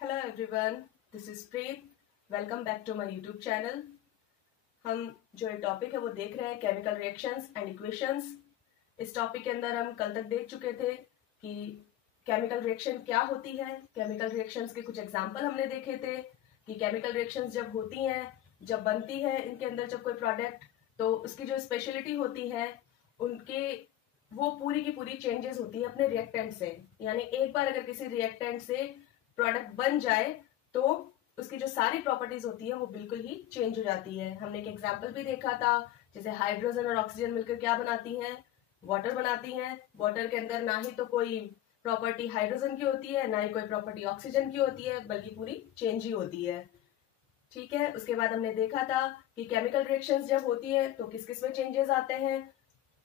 Hello everyone, this is Preet. Welcome back to my YouTube channel. हम जो ये topic है वो देख रहे हैं केमिकल रिएक्शंस एंड इक्वेशंस। इस टॉपिक के अंदर हम कल तक देख चुके थे कि केमिकल रिएक्शन क्या होती है। केमिकल रिएक्शंस के कुछ एग्जांपल हमने देखे थे कि केमिकल रिएक्शंस जब होती हैं, जब बनती है इनके अंदर जब कोई प्रोडक्ट, तो उसकी जो स्पेशलिटी होती है उनके वो पूरी की पूरी चेंजेस होती है अपने रिएक्टेंट से। यानी एक बार अगर किसी रिएक्टेंट से प्रोडक्ट बन जाए तो उसकी जो सारी प्रॉपर्टीज होती है वो बिल्कुल ही चेंज हो जाती है। हमने एक एग्जांपल भी देखा था, जैसे हाइड्रोजन और ऑक्सीजन मिलकर क्या बनाती हैं, वाटर बनाती हैं। वाटर के अंदर ना ही तो कोई प्रॉपर्टी हाइड्रोजन की होती है, ना ही कोई प्रॉपर्टी ऑक्सीजन की होती है, बल्कि पूरी चेंज ही होती है। ठीक है, उसके बाद हमने देखा था कि केमिकल रिएक्शंस जब होती है तो किस किस में चेंजेस आते हैं।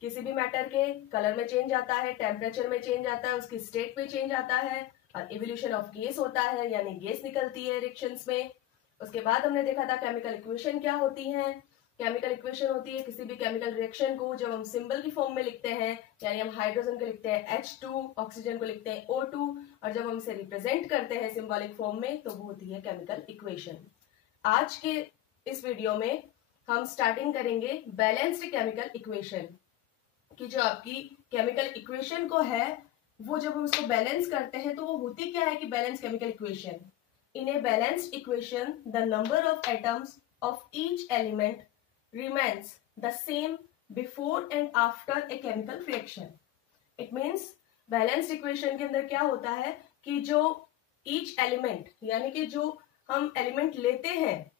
किसी भी मैटर के कलर में चेंज आता है, टेम्परेचर में चेंज आता है, उसकी स्टेट में चेंज आता है, और इवोल्यूशन ऑफ गैस होता है, यानी गैस निकलती है रिएक्शंस में। उसके बाद हमने देखा था केमिकल इक्वेशन क्या होती है। केमिकल इक्वेशन होती है किसी भी केमिकल रिएक्शन को जब हम सिंबल की फॉर्म में लिखते हैं, यानी हम हाइड्रोजन को लिखते हैं H2, ऑक्सीजन को लिखते हैं O2, और जब हम इसे रिप्रेजेंट करते हैं सिंबॉलिक फॉर्म में तो वो होती है केमिकल इक्वेशन। आज के इस वीडियो में हम स्टार्टिंग करेंगे बैलेंस्ड केमिकल इक्वेशन कि जो आपकी केमिकल इक्वेशन को है वो जब हम उसको बैलेंस करते हैं तो वो होती क्या है कि balance chemical equation. In a balanced equation the number of atoms of each element remains the same before and after a chemical reaction. It means balanced equation के अंदर क्या होता है कि जो ईच एलिमेंट, यानी कि जो हम एलिमेंट लेते हैं,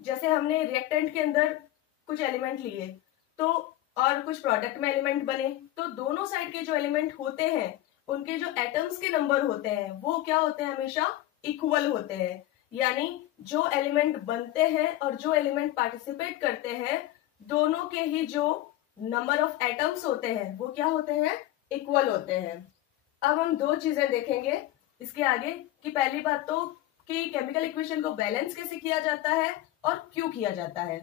जैसे हमने रिएक्टेंट के अंदर कुछ एलिमेंट लिए तो और कुछ प्रोडक्ट में एलिमेंट बने, तो दोनों साइड के जो एलिमेंट होते हैं उनके जो एटम्स के नंबर होते हैं वो क्या होते हैं, हमेशा इक्वल होते हैं। यानी जो एलिमेंट बनते हैं और जो एलिमेंट पार्टिसिपेट करते हैं, दोनों के ही जो नंबर ऑफ एटम्स होते हैं वो क्या होते हैं, इक्वल होते हैं। अब हम दो चीजें देखेंगे इसके आगे कि पहली बात तो कि केमिकल इक्वेशन को बैलेंस कैसे किया जाता है और क्यों किया जाता है।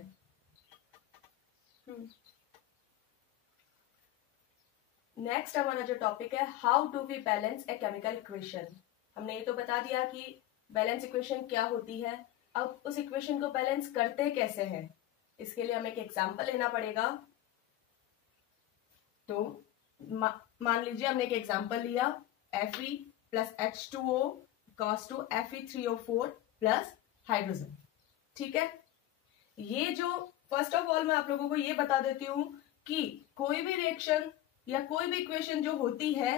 नेक्स्ट हमारा जो टॉपिक है, how do we balance a chemical equation. हमने ये तो बता दिया कि बैलेंस इक्वेशन क्या होती है। अब उस इक्वेशन को बैलेंस करते कैसे हैं, इसके लिए हमें एक एग्जांपल लेना पड़ेगा। तो मान लीजिए हमने एक एग्जांपल लिया, Fe plus H2O equals to Fe3O4 plus hydrogen. ठीक है, ये जो फर्स्ट ऑफ ऑल मैं आप लोगों को ये बता देती हूं कि कोई भी रिएक्शन या कोई भी इक्वेशन जो होती है,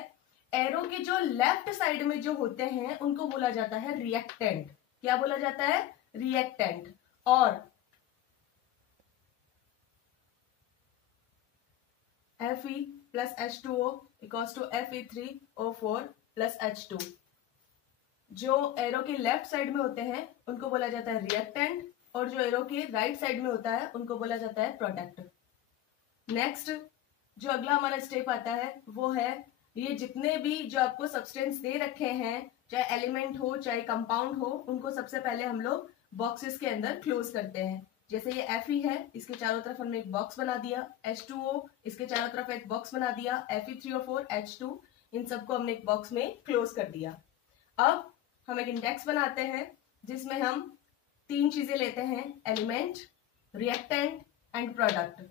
एरो के जो लेफ्ट साइड में जो होते हैं उनको बोला जाता है रिएक्टेंट। क्या बोला जाता है, रिएक्टेंट। और Fe plus H2O equals to Fe3O4 plus H2, जो एरो के लेफ्ट साइड में होते हैं उनको बोला जाता है रिएक्टेंट, और जो एरो के राइट साइड में होता है उनको बोला जाता है प्रोडक्ट। नेक्स्ट जो अगला हमारा स्टेप आता है वो है, ये जितने भी जो आपको सब्सटेंस दे रखे हैं, चाहे एलिमेंट हो चाहे कंपाउंड हो, उनको सबसे पहले हम लोग बॉक्सेस के अंदर क्लोज करते हैं। जैसे ये Fe है, इसके चारों तरफ हमने एक बॉक्स बना दिया, H2O इसके चारों तरफ एक बॉक्स बना दिया, Fe3O4 H2 इन सबको हमने एक बॉक्स में क्लोज कर दिया। अब हम एक इंडेक्स बनाते हैं जिसमें हम तीन चीजें लेते हैं, element, reactant and product.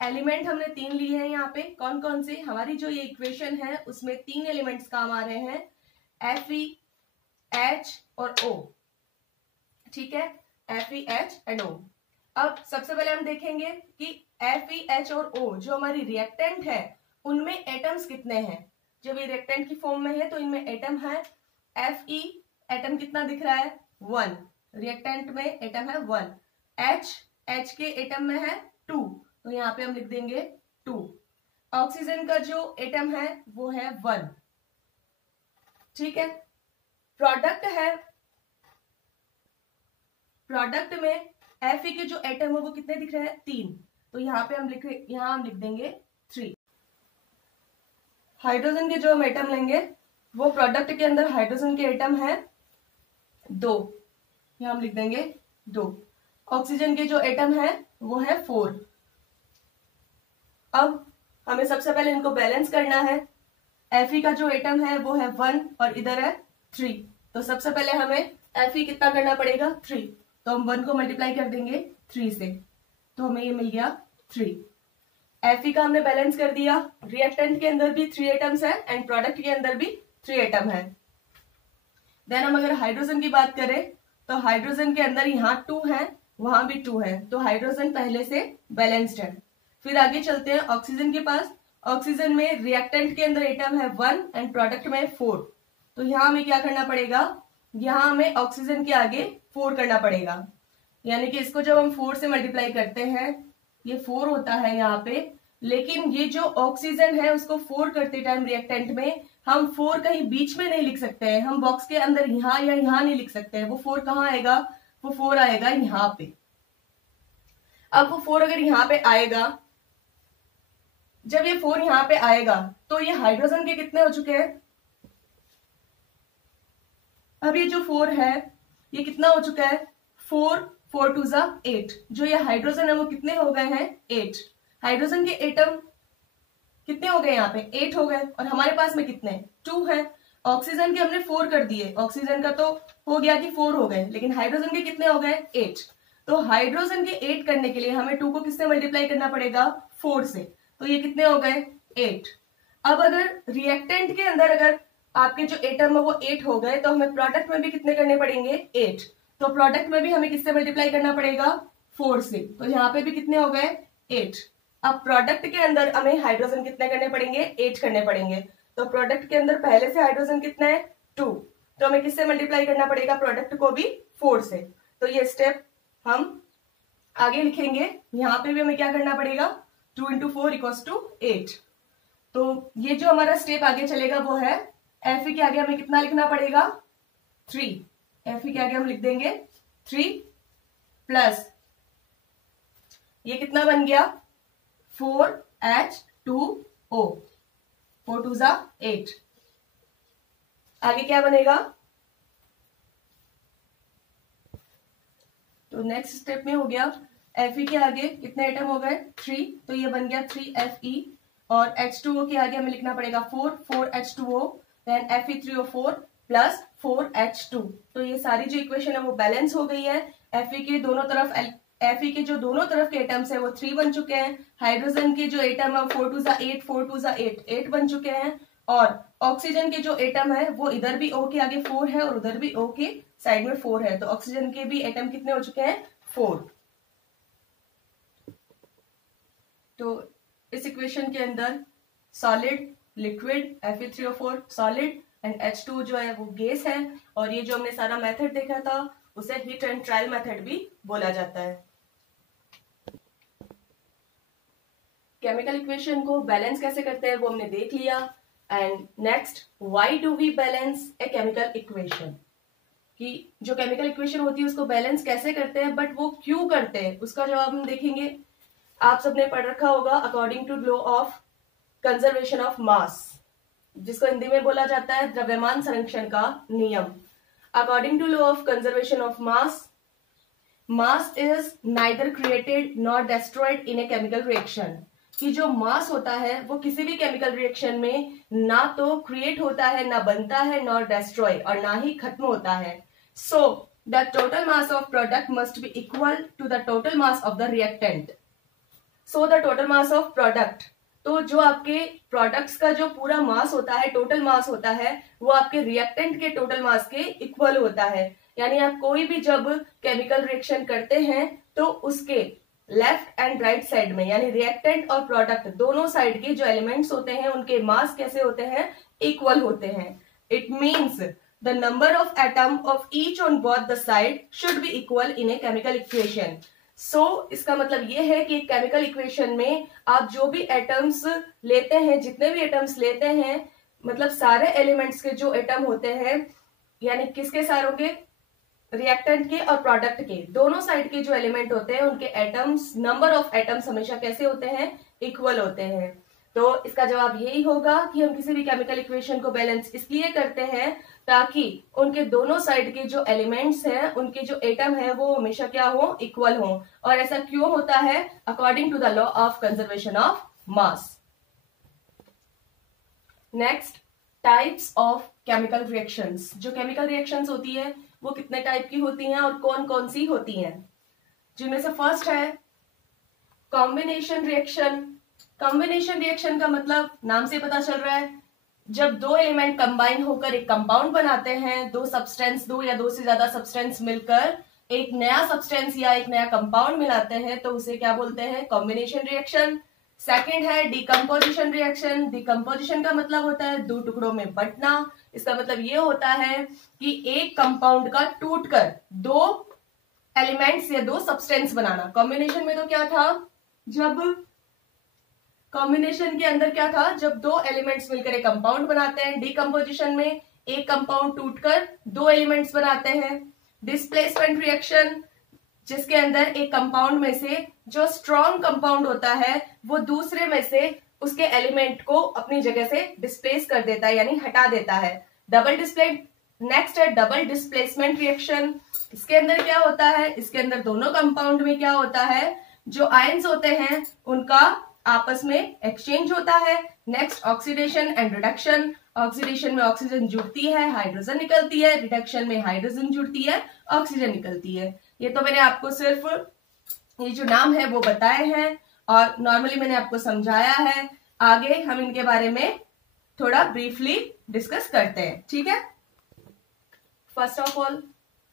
Element हमने तीन लिए हैं यहाँ पे, कौन कौन से, हमारी जो ये इक्वेशन है उसमें तीन एलिमेंट्स काम आ रहे हैं, Fe, H और O। ठीक है, Fe, H एंड O। अब सबसे पहले हम देखेंगे कि Fe, H और O जो हमारी रिएक्टेंट है उनमें एटम्स कितने हैं। जब ये रिएक्टेंट की फॉर्म में है तो इनमें एटम है, Fe एटम कितना दिख रहा है, 1, रिएक्टेंट में एटम है 1। H के एटम में है 2, तो यहाँ पे हम लिख देंगे 2। ऑक्सीजन का जो एटम है वो है 1। ठीक है, प्रोडक्ट है, प्रोडक्ट में Fe के जो एटम है वो कितने दिख रहे हैं, 3, तो यहाँ पे हम लिख देंगे 3। हाइड्रोजन के जो हम एटम लेंगे वो प्रोडक्ट के अंदर हाइड्रोजन के एटम है 2, यहाँ हम लिख देंगे 2। ऑक्सीजन के जो एटम है वो है 4। अब हमें सबसे पहले इनको बैलेंस करना है। Fe का जो एटम है वो है 1 और इधर है 3, तो सबसे पहले हमें Fe कितना करना पड़ेगा 3, तो हम 1 को मल्टीप्लाई कर देंगे 3 से, तो हमें ये मिल गया 3। Fe का हमने बैलेंस कर दिया, रिएक्टेंट के अंदर भी 3 एटम्स है एंड प्रोडक्ट के अंदर भी 3 एटम है। देन हम अगर हाइड्रोजन की बात करें तो हाइड्रोजन के अंदर यहाँ 2 है, वहां भी 2 है, तो हाइड्रोजन पहले से बैलेंस्ड है। फिर आगे चलते हैं ऑक्सीजन के पास। ऑक्सीजन में रिएक्टेंट के अंदर एटम है 1 एंड प्रोडक्ट में 4, तो यहाँ हमें क्या करना पड़ेगा, यहाँ हमें ऑक्सीजन के आगे 4 करना पड़ेगा, यानी कि इसको जब हम 4 से मल्टीप्लाई करते हैं ये 4 होता है यहाँ पे, लेकिन ये जो ऑक्सीजन है उसको 4 करते टाइम रिएक्टेंट में हम 4 कहीं बीच में नहीं लिख सकते हैं, हम बॉक्स के अंदर यहाँ या यहाँ नहीं लिख सकते हैं। वो 4 कहाँ आएगा, वो 4 आएगा यहाँ पे। अब वो 4 अगर यहाँ पे आएगा, जब ये 4 यहाँ पे आएगा तो ये हाइड्रोजन के कितने हो चुके हैं, अब ये जो 4 है ये कितना हो चुका है 4, 4 2 जा 8, जो ये हाइड्रोजन है वो कितने हो गए हैं 8। हाइड्रोजन के एटम कितने हो गए यहाँ पे 8 हो गए, और हमारे पास में कितने 2 है। ऑक्सीजन के हमने 4 कर दिए, ऑक्सीजन का तो हो गया कि 4 हो गए, लेकिन हाइड्रोजन के कितने हो गए 8। तो हाइड्रोजन के 8 करने के लिए हमें 2 को किससे मल्टीप्लाई करना पड़ेगा 4 से, तो ये कितने हो गए 8। अब अगर रिएक्टेंट के अंदर अगर आपके जो एटम है वो 8 हो गए, तो हमें प्रोडक्ट में भी कितने करने पड़ेंगे 8, तो प्रोडक्ट में भी हमें किससे मल्टीप्लाई करना पड़ेगा 4 से, तो यहाँ पे भी कितने हो गए 8। अब प्रोडक्ट के अंदर हमें हाइड्रोजन कितने करने पड़ेंगे 8 करने पड़ेंगे, तो प्रोडक्ट के अंदर पहले से हाइड्रोजन कितना है 2, तो हमें किससे मल्टीप्लाई करना पड़ेगा प्रोडक्ट को भी 4 से। तो ये स्टेप हम आगे लिखेंगे, यहाँ पे भी हमें क्या करना पड़ेगा 2 × 4 = 8। तो ये जो हमारा स्टेप आगे चलेगा वो है Fe के आगे हमें कितना लिखना पड़ेगा 3, Fe के आगे हम लिख देंगे 3 प्लस ये कितना बन गया 4H2O, 4 2 जा 8। आगे क्या बनेगा, तो नेक्स्ट स्टेप में हो गया Fe के आगे कितने एटम हो गए 3, तो ये बन गया 3Fe, और H2O के आगे हमें लिखना पड़ेगा 4, 4H2O, then Fe3O4 plus 4H2। तो ये सारी जो इक्वेशन है वो बैलेंस हो गई है। Fe के जो दोनों तरफ के एटम्स है वो 3 बन चुके हैं, हाइड्रोजन के जो एटम है 4 2 जा 8, 4 2 जा 8, 8 बन चुके हैं, और ऑक्सीजन के जो एटम है वो इधर भी O के आगे 4 है और उधर भी O के साइड में 4 है, तो ऑक्सीजन के भी एटम कितने हो चुके हैं 4। तो इस इक्वेशन के अंदर solid, liquid, Fe3O4 solid and H2 जो है वो गैस है, और ये जो हमने सारा मेथड देखा था उसे हीट एंड ट्रायल मेथड भी बोला जाता है। केमिकल इक्वेशन को बैलेंस कैसे करते हैं वो हमने देख लिया। And next, why do we balance a chemical equation, कि जो केमिकल इक्वेशन होती है उसको बैलेंस कैसे करते हैं, बट वो क्यों करते हैं उसका जवाब हम देखेंगे। आप सबने पढ़ रखा होगा according to law of conservation of mass, जिसको हिंदी में बोला जाता है द्रव्यमान संरक्षण का नियम। According to law of conservation of mass, mass is neither created nor destroyed in a chemical reaction, कि जो मास होता है वो किसी भी केमिकल रिएक्शन में ना तो क्रिएट होता है, ना बनता है, नॉर डेस्ट्रॉय, और ना ही खत्म होता है। So the total mass of product must be equal to the total mass of the reactant. So the total mass of product, तो जो आपके प्रोडक्ट्स का जो पूरा मास होता है, टोटल मास होता है, वो आपके रिएक्टेंट के टोटल मास के इक्वल होता है। यानी आप कोई भी जब केमिकल रिएक्शन करते हैं तो उसके लेफ्ट एंड राइट साइड में, यानी रिएक्टेंट और प्रोडक्ट दोनों साइड के जो एलिमेंट्स होते हैं उनके मास कैसे होते हैं, इक्वल होते हैं। It means the number of atom of each on both the side should be equal in a chemical equation. So इसका मतलब ये है कि केमिकल इक्वेशन में आप जो भी एटम्स लेते हैं, जितने भी एटम्स लेते हैं, मतलब सारे एलिमेंट्स के जो एटम होते हैं, यानी किसके सारों के, रिएक्टेंट के और प्रोडक्ट के, दोनों साइड के जो एलिमेंट होते हैं उनके एटम्स, नंबर ऑफ एटम्स हमेशा कैसे होते हैं, इक्वल होते हैं। तो इसका जवाब यही होगा कि हम किसी भी केमिकल इक्वेशन को बैलेंस इसलिए करते हैं ताकि उनके दोनों साइड के जो एलिमेंट्स हैं, उनके जो एटम है वो हमेशा क्या हो, इक्वल हो। और ऐसा क्यों होता है, according to the law of conservation of mass. Next, types of chemical reactions. जो केमिकल रिएक्शंस होती है वो कितने टाइप की होती हैं और कौन कौन सी होती हैं, जिनमें से फर्स्ट है कॉम्बिनेशन रिएक्शन। कॉम्बिनेशन रिएक्शन का मतलब नाम से पता चल रहा है, जब दो एलिमेंट कंबाइन होकर एक कंपाउंड बनाते हैं, दो या दो से ज्यादा सब्सटेंस मिलकर एक नया सब्सटेंस या एक नया कंपाउंड मिलाते हैं, तो उसे क्या बोलते हैं, कॉम्बिनेशन रिएक्शन। सेकंड है डिकम्पोजिशन रिएक्शन। डिकम्पोजिशन का मतलब होता है दो टुकड़ों में बंटना। इसका मतलब ये होता है कि एक कंपाउंड का टूटकर दो एलिमेंट्स या दो सब्सटेंस बनाना। कॉम्बिनेशन में तो क्या था, जब कॉम्बिनेशन के अंदर क्या था, जब दो एलिमेंट्स मिलकर एक कंपाउंड बनाते हैं। डिकम्पोजिशन में एक कंपाउंड टूटकर दो एलिमेंट्स बनाते हैं। डिस्प्लेसमेंट रिएक्शन, जिसके अंदर एक कंपाउंड में से जो स्ट्रॉन्ग कंपाउंड होता है वो दूसरे में से उसके एलिमेंट को अपनी जगह से डिस्प्लेस कर देता है, यानी हटा देता है। नेक्स्ट है डबल डिस्प्लेसमेंट रिएक्शन। इसके अंदर क्या होता है, इसके अंदर दोनों कंपाउंड में क्या होता है, जो आयंस होते हैं उनका आपस में एक्सचेंज होता है। Next oxidation and reduction. Oxidation में ऑक्सीजन जुड़ती है, हाइड्रोजन निकलती है। रिडक्शन में हाइड्रोजन जुड़ती है, ऑक्सीजन निकलती है। ये तो मैंने आपको सिर्फ ये जो नाम है वो बताए हैं और नॉर्मली मैंने आपको समझाया है। आगे हम इनके बारे में थोड़ा ब्रीफली डिस्कस करते हैं, ठीक है। फर्स्ट ऑफ ऑल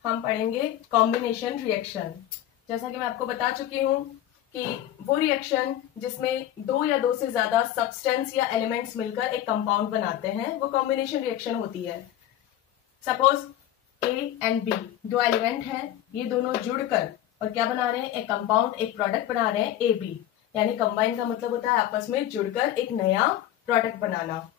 हम पढ़ेंगे कॉम्बिनेशन रिएक्शन। जैसा कि मैं आपको बता चुकी हूं कि वो रिएक्शन जिसमें दो या दो से ज्यादा सब्सटेंस या एलिमेंट्स मिलकर एक कंपाउंड बनाते हैं वो कॉम्बिनेशन रिएक्शन होती है। सपोज ए एंड बी दो एलिमेंट हैं, ये दोनों जुड़कर और क्या बना रहे हैं, एक कंपाउंड, एक प्रोडक्ट बना रहे हैं ए बी। यानी कंबाइन का मतलब होता है आपस में जुड़कर एक नया प्रोडक्ट बनाना।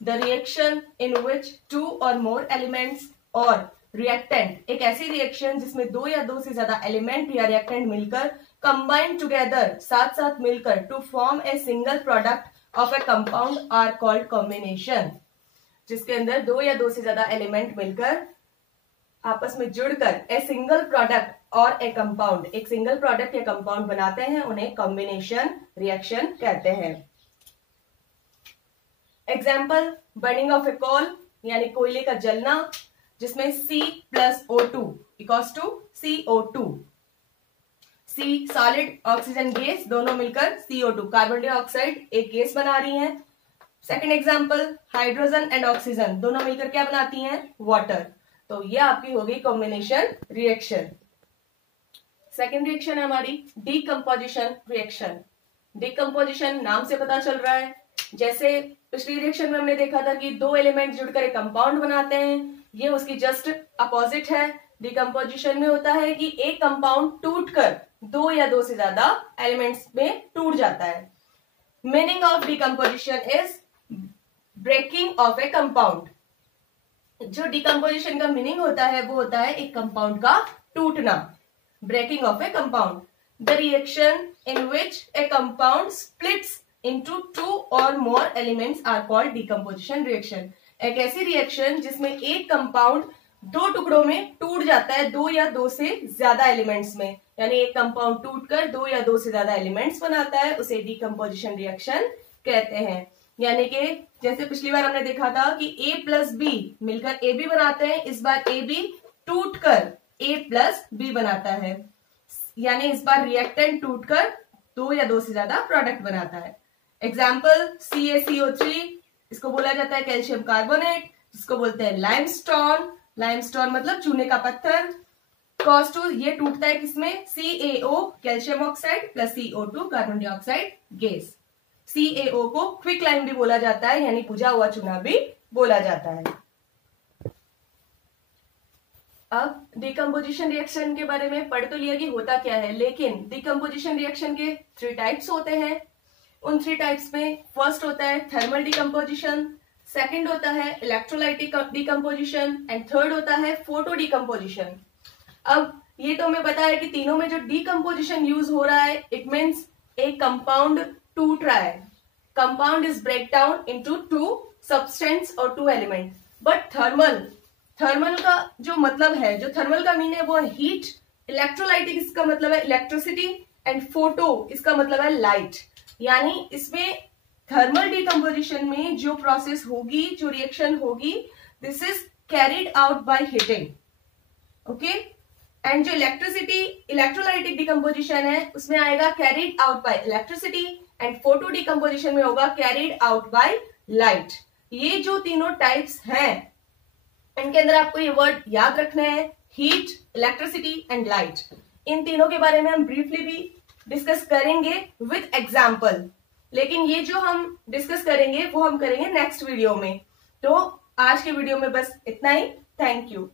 The reaction in which two or more elements और रिएक्टेंट, एक ऐसी रिएक्शन जिसमें दो या दो से ज्यादा एलिमेंट या रिएक्टेंट मिलकर कंबाइन टुगेदर, साथ साथ मिलकर, to form a single product of a compound are called combination. जिसके अंदर दो या दो से ज्यादा एलिमेंट मिलकर आपस में जुड़कर ए single product or a compound, एक सिंगल प्रोडक्ट या कंपाउंड बनाते हैं, उन्हें कॉम्बिनेशन रिएक्शन कहते हैं। Example, burning of a coal यानी कोयले का जलना, जिसमें C+O2 equals to CO2। C solid, oxygen gas, दोनों मिलकर CO2 कार्बन डाइऑक्साइड एक गैस बना रही हैं। Second example, hydrogen and oxygen दोनों मिलकर क्या बनाती हैं, वाटर। तो ये आपकी होगी कॉम्बिनेशन रिएक्शन। सेकेंड रिएक्शन है हमारी डीकम्पोजिशन रिएक्शन। डीकम्पोजिशन नाम से पता चल रहा है, जैसे पिछली रिएक्शन में हमने देखा था कि दो एलिमेंट जुड़कर एक कंपाउंड बनाते हैं, ये उसकी जस्ट अपोजिट है। डीकम्पोजिशन में होता है कि एक कंपाउंड टूटकर दो या दो से ज्यादा एलिमेंट्स में टूट जाता है। Meaning of decomposition is breaking of a compound. जो डीकम्पोजिशन का मीनिंग होता है वो होता है एक कंपाउंड का टूटना, breaking of a compound. The reaction in which a compound splits into two or more elements are called decomposition reaction। एक ऐसी रिएक्शन जिसमें एक कंपाउंड दो टुकड़ों में टूट जाता है, दो या दो से ज्यादा एलिमेंट्स में, यानी एक कंपाउंड टूटकर दो या दो से ज्यादा एलिमेंट्स बनाता है, उसे डीकम्पोजिशन रिएक्शन कहते हैं। यानी कि जैसे पिछली बार हमने देखा था कि A+B मिलकर AB बनाते हैं, इस बार AB टूटकर A+B बनाता है, यानी इस बार रिएक्टेंट टूटकर दो या दो से ज्यादा प्रोडक्ट बनाता है। एग्जाम्पल, CaCO3, इसको बोला जाता है कैल्शियम कार्बोनेट, जिसको बोलते हैं लाइमस्टोन। लाइमस्टोन मतलब चूने का पत्थर। Cos2 ये टूटता है किसमें, CaO calcium oxide plus CO2 carbon dioxide gas. CaO को क्विक लाइम भी बोला जाता है, यानी बुझा हुआ चूना भी बोला जाता है। अब डिकम्पोजिशन रिएक्शन के बारे में पढ़ तो लिया कि होता क्या है, लेकिन डिकम्पोजिशन रिएक्शन के 3 टाइप्स होते हैं। उन 3 टाइप्स में फर्स्ट होता है थर्मल डिकम्पोजिशन, सेकंड होता है इलेक्ट्रोलाइटिक डिकम्पोजिशन एंड थर्ड होता है फोटो डिकम्पोजिशन। अब ये तो हमें पता है कि तीनों में जो डिकम्पोजिशन यूज हो रहा है, इट मीन्स एक कंपाउंड टूट रहा है, compound is break down into 2 substance or 2 element. But thermal का जो मतलब है, जो थर्मल का मीन है वो है हीट, इलेक्ट्रोलाइटिक इसका मतलब है इलेक्ट्रिसिटी एंड फोटो इसका मतलब है लाइट। यानी इसमें थर्मल डिकम्पोजिशन में जो प्रोसेस होगी, जो रिएक्शन होगी, this is carried out by heating, okay. And जो इलेक्ट्रोलाइटिक डिकम्पोजिशन है उसमें आएगा carried out by electricity, and photo decomposition में होगा कैरिड आउट बाय लाइट। ये जो तीनों टाइप्स हैं, इनके अंदर आपको ये वर्ड याद रखना है, हीट, इलेक्ट्रिसिटी एंड लाइट। इन तीनों के बारे में हम ब्रीफली भी डिस्कस करेंगे विद एग्जाम्पल, लेकिन ये जो हम डिस्कस करेंगे वो हम करेंगे नेक्स्ट वीडियो में। तो आज के वीडियो में बस इतना ही। Thank you.